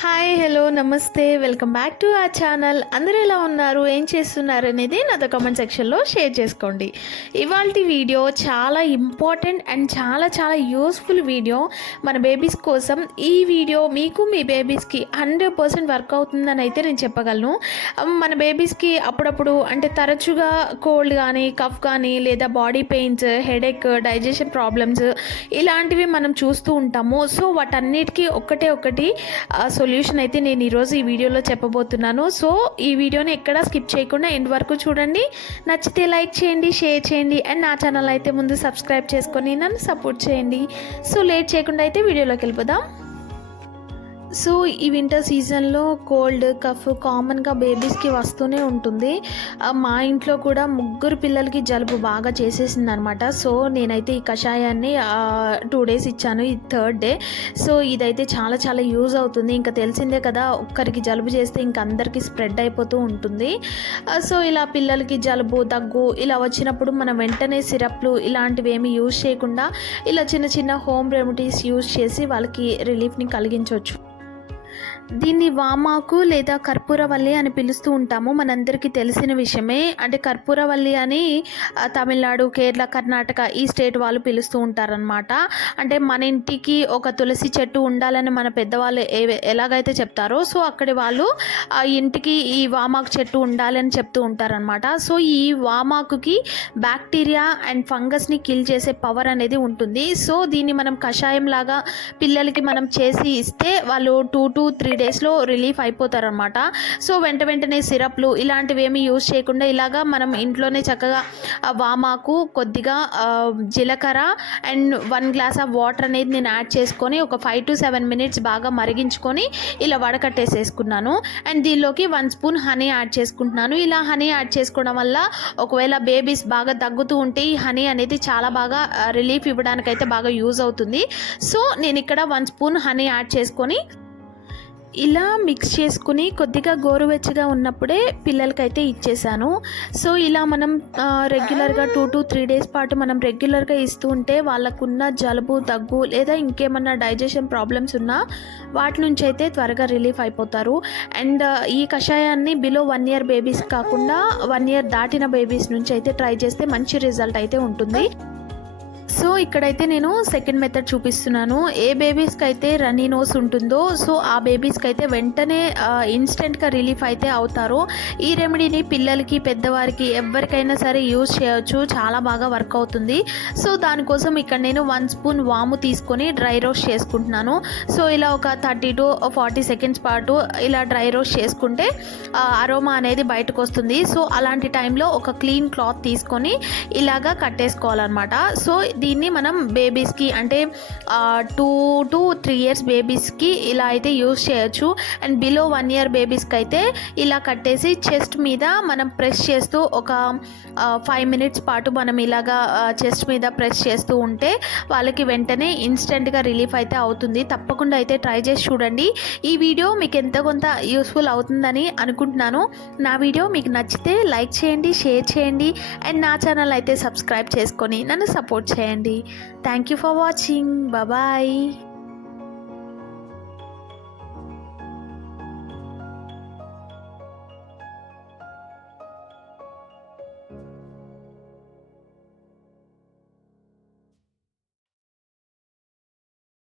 Hi hello నమస్తే welcome back to ఆ channel. అందరూ ఎలా ఉన్నారు, ఏం చేస్తున్నారు అనేది నాతో కామెంట్ సెక్షన్లో షేర్ చేసుకోండి. ఇవాల్టి వీడియో చాలా ఇంపార్టెంట్ అండ్ చాలా యూస్ఫుల్ వీడియో మన బేబీస్ కోసం. ఈ వీడియో మీకు మీ బేబీస్కి 100% వర్క్ అవుతుందని అయితే నేను చెప్పగలను. మన బేబీస్కి అప్పుడప్పుడు అంటే తరచుగా కోల్డ్ కానీ కఫ్ కానీ లేదా body pains, headache, digestion problems ఇలాంటివి మనం చూస్తూ ఉంటాము. సో వాటన్నిటికీ ఒకటి సొల్యూషన్ అయితే నేను ఈరోజు ఈ వీడియోలో చెప్పబోతున్నాను. సో ఈ వీడియోని ఎక్కడా స్కిప్ చేయకుండా ఎండ్ వరకు చూడండి. నచ్చితే లైక్ చేయండి, షేర్ చేయండి అండ్ నా ఛానల్ అయితే ముందు సబ్స్క్రైబ్ చేసుకొని నన్ను సపోర్ట్ చేయండి. సో లేట్ చేయకుండా అయితే వీడియోలోకి వెళ్ళిపోదాం. సో ఈ వింటర్ సీజన్లో కోల్డ్ కఫ్ కామన్గా బేబీస్కి వస్తూనే ఉంటుంది. మా ఇంట్లో కూడా 3 పిల్లలకి జలుబు బాగా చేసేసింది అనమాట. సో నేనైతే ఈ కషాయాన్ని 2 days ఇచ్చాను, ఇది 3rd day. సో ఇదైతే చాలా యూజ్ అవుతుంది. ఇంకా తెలిసిందే కదా, ఒక్కరికి జలుబు చేస్తే ఇంక అందరికీ స్ప్రెడ్ అయిపోతూ ఉంటుంది. సో ఇలా పిల్లలకి జలుబు దగ్గు ఇలా వచ్చినప్పుడు మనం వెంటనే సిరప్లు ఇలాంటివి ఏమి యూజ్ చేయకుండా ఇలా చిన్న హోమ్ రెమెడీస్ యూజ్ చేసి వాళ్ళకి రిలీఫ్ని కలిగించవచ్చు. దీన్ని వామాకు లేదా కర్పూరవల్లి అని పిలుస్తూ ఉంటాము, మనందరికీ తెలిసిన విషయమే. అంటే కర్పూరవల్లి అని తమిళనాడు, కేరళ, కర్ణాటక ఈ స్టేట్ వాళ్ళు పిలుస్తూ ఉంటారనమాట. అంటే మన ఇంటికి ఒక తులసి చెట్టు ఉండాలని మన పెద్దవాళ్ళు ఎలాగైతే చెప్తారో, సో అక్కడి వాళ్ళు ఆ ఇంటికి ఈ వామాకు చెట్టు ఉండాలని చెప్తూ ఉంటారనమాట. సో ఈ వామాకుకి బ్యాక్టీరియా అండ్ ఫంగస్ని కిల్ చేసే పవర్ అనేది ఉంటుంది. సో దీన్ని మనం కషాయం లాగా పిల్లలకి మనం చేసి ఇస్తే వాళ్ళు 2 to 3 daysలో రిలీఫ్ అయిపోతారనమాట. సో వెంటనే సిరప్లు ఇలాంటివి ఏమి యూజ్ చేయకుండా ఇలాగా మనం ఇంట్లోనే చక్కగా వామాకు, కొద్దిగా జీలకర్ర అండ్ 1 glass ఆఫ్ వాటర్ అనేది నేను యాడ్ చేసుకొని ఒక 5 to 7 minutes బాగా మరిగించుకొని ఇలా వడకట్టేసేసుకున్నాను. అండ్ దీనిలోకి 1 spoon హనీ యాడ్ చేసుకుంటున్నాను. ఇలా హనీ యాడ్ చేసుకోవడం వల్ల ఒకవేళ బేబీస్ బాగా దగ్గుతూ ఉంటే ఈ హనీ అనేది చాలా బాగా రిలీఫ్ ఇవ్వడానికైతే బాగా యూజ్ అవుతుంది. సో నేను ఇక్కడ 1 spoon హనీ యాడ్ చేసుకొని ఇలా మిక్స్ చేసుకుని కొద్దిగా గోరువెచ్చగా ఉన్నప్పుడే పిల్లలకైతే ఇచ్చేసాను. సో ఇలా మనం రెగ్యులర్గా 2 to 3 days పాటు మనం రెగ్యులర్గా ఇస్తూ ఉంటే వాళ్ళకున్న జలుబు, దగ్గు లేదా ఇంకేమన్నా డైజెషన్ ప్రాబ్లమ్స్ ఉన్నా వాటి నుంచి అయితే త్వరగా రిలీఫ్ అయిపోతారు. అండ్ ఈ కషాయాన్ని బిలో 1 year బేబీస్ కాకుండా 1 year దాటిన బేబీస్ నుంచి అయితే ట్రై చేస్తే మంచి రిజల్ట్ అయితే ఉంటుంది. సో ఇక్కడైతే నేను సెకండ్ మెథడ్ చూపిస్తున్నాను. ఏ బేబీస్కి అయితే రన్నీ నోస్ ఉంటుందో సో ఆ బేబీస్కి అయితే వెంటనే ఇన్స్టెంట్గా రిలీఫ్ అయితే అవుతారు. ఈ రెమెడీని పిల్లలకి, పెద్దవారికి ఎవరికైనా సరే యూజ్ చేయవచ్చు, చాలా బాగా వర్క్ అవుతుంది. సో దానికోసం ఇక్కడ నేను 1 spoon వాము తీసుకొని డ్రై రోస్ట్ చేసుకుంటున్నాను. సో ఇలా ఒక 30 to 40 seconds పాటు ఇలా డ్రై రోస్ట్ చేసుకుంటే అరోమా అనేది బయటకు వస్తుంది. సో అలాంటి టైంలో ఒక క్లీన్ క్లాత్ తీసుకొని ఇలాగా కట్టేసుకోవాలన్నమాట. సో దీన్ని మనం బేబీస్కి అంటే 2 to 3 years బేబీస్కి ఇలా అయితే యూజ్ చేయొచ్చు. అండ్ బిలో 1 year బేబీస్కి అయితే ఇలా కట్టేసి చెస్ట్ మీద మనం ప్రెస్ చేస్తూ ఒక 5 minutes పాటు మనం ఇలాగా చెస్ట్ మీద ప్రెస్ చేస్తూ ఉంటే వాళ్ళకి వెంటనే ఇన్స్టెంట్గా రిలీఫ్ అయితే అవుతుంది. తప్పకుండా అయితే ట్రై చేసి చూడండి. ఈ వీడియో మీకు ఎంత కొంత యూస్ఫుల్ అవుతుందని అనుకుంటున్నాను. నా వీడియో మీకు నచ్చితే లైక్ చేయండి, షేర్ చేయండి అండ్ నా ఛానల్ అయితే సబ్స్క్రైబ్ చేసుకొని నన్ను సపోర్ట్ చేయండి. Thank you for watching. Bye.